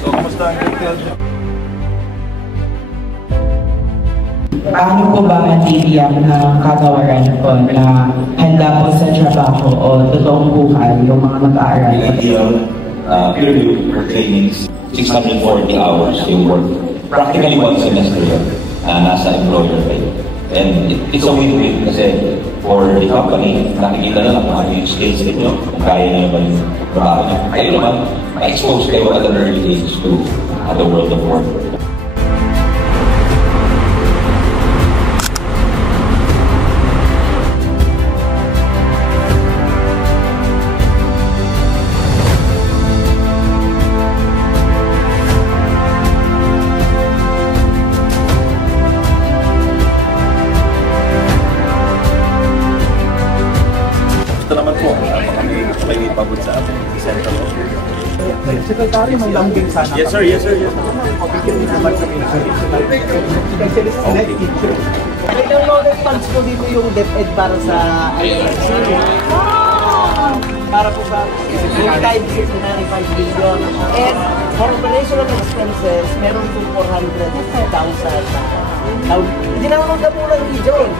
So, kumusta ang details? Paano po ba matitiyak ng kagawaran po na handa po sa trabaho o totoong buhay yung mga mag-aaral? Period for trainings, 640 hours yung work. Practically one semester yun na nasa employer pay. And it's a win-win kasi for the company, nakikita na lang kung ano yung skills ninyo, kung kaya nyo naman yung trabaho nyo. Kayo naman, ma-expose kayo at an early age to the world of work. Ito naman po, may pagod sa atin, sa Central Office. Secretary, may lambing sana. Yes sir, yes sir, yes sir. Pagkikita naman sa specialist select teacher. May downloaded funds po dito yung DepEd para sa IFC. Para po sa full-time disciplinary 5 billion. And for operational expenses, meron po 400,000. Now, hindi naman magkapulang region.